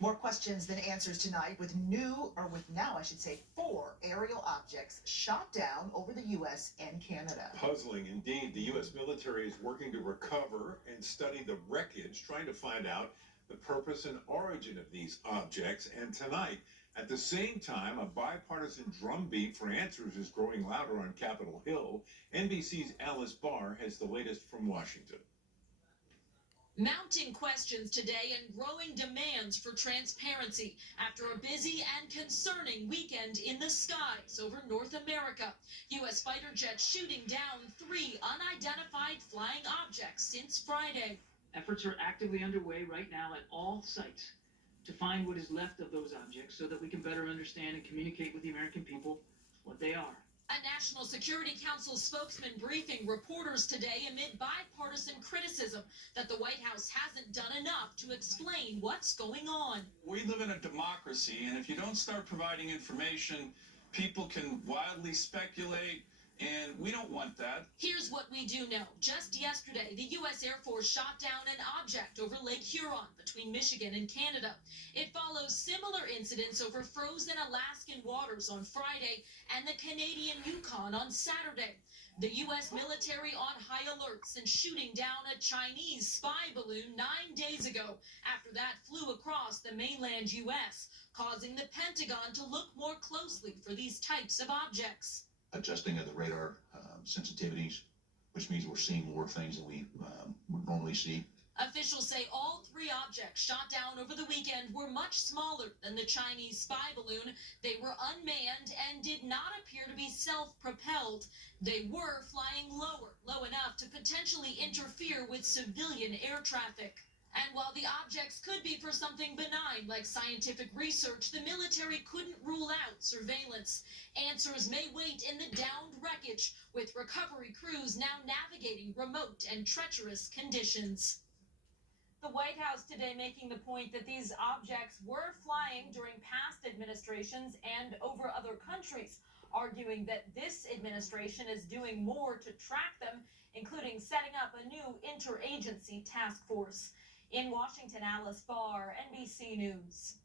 More questions than answers tonight with now I should say, 4 aerial objects shot down over the U.S. and Canada. Puzzling indeed. The U.S. military is working to recover and study the wreckage, trying to find out the purpose and origin of these objects. And tonight, at the same time, a bipartisan drumbeat for answers is growing louder on Capitol Hill. NBC's Alice Barr has the latest from Washington. Mounting questions today and growing demands for transparency after a busy and concerning weekend in the skies over North America. U.S. fighter jets shooting down 3 unidentified flying objects since Friday. Efforts are actively underway right now at all sites to find what is left of those objects so that we can better understand and communicate with the American people what they are. A National Security Council spokesman briefing reporters today amid bipartisan criticism that the White House hasn't done enough to explain what's going on. We live in a democracy, and if you don't start providing information, people can wildly speculate, and we don't want that. Here's what we do know. Just yesterday, the U.S. Air Force shot down an object over Lake Huron between Michigan and Canada. It follows similar incidents over frozen Alaskan waters on Friday and the Canadian Yukon on Saturday. The U.S. military on high alert since shooting down a Chinese spy balloon 9 days ago after that flew across the mainland U.S., causing the Pentagon to look more closely for these types of objects. Adjusting of the radar sensitivities, which means we're seeing more things than we would normally see. Officials say all 3 objects shot down over the weekend were much smaller than the Chinese spy balloon. They were unmanned and did not appear to be self-propelled. They were flying low enough to potentially interfere with civilian air traffic. And while the objects could be for something benign like scientific research, the military couldn't rule out surveillance. Answers may wait in the downed wreckage, with recovery crews now navigating remote and treacherous conditions. The White House today making the point that these objects were flying during past administrations and over other countries, arguing that this administration is doing more to track them, including setting up a new interagency task force. In Washington, Alice Barr, NBC News.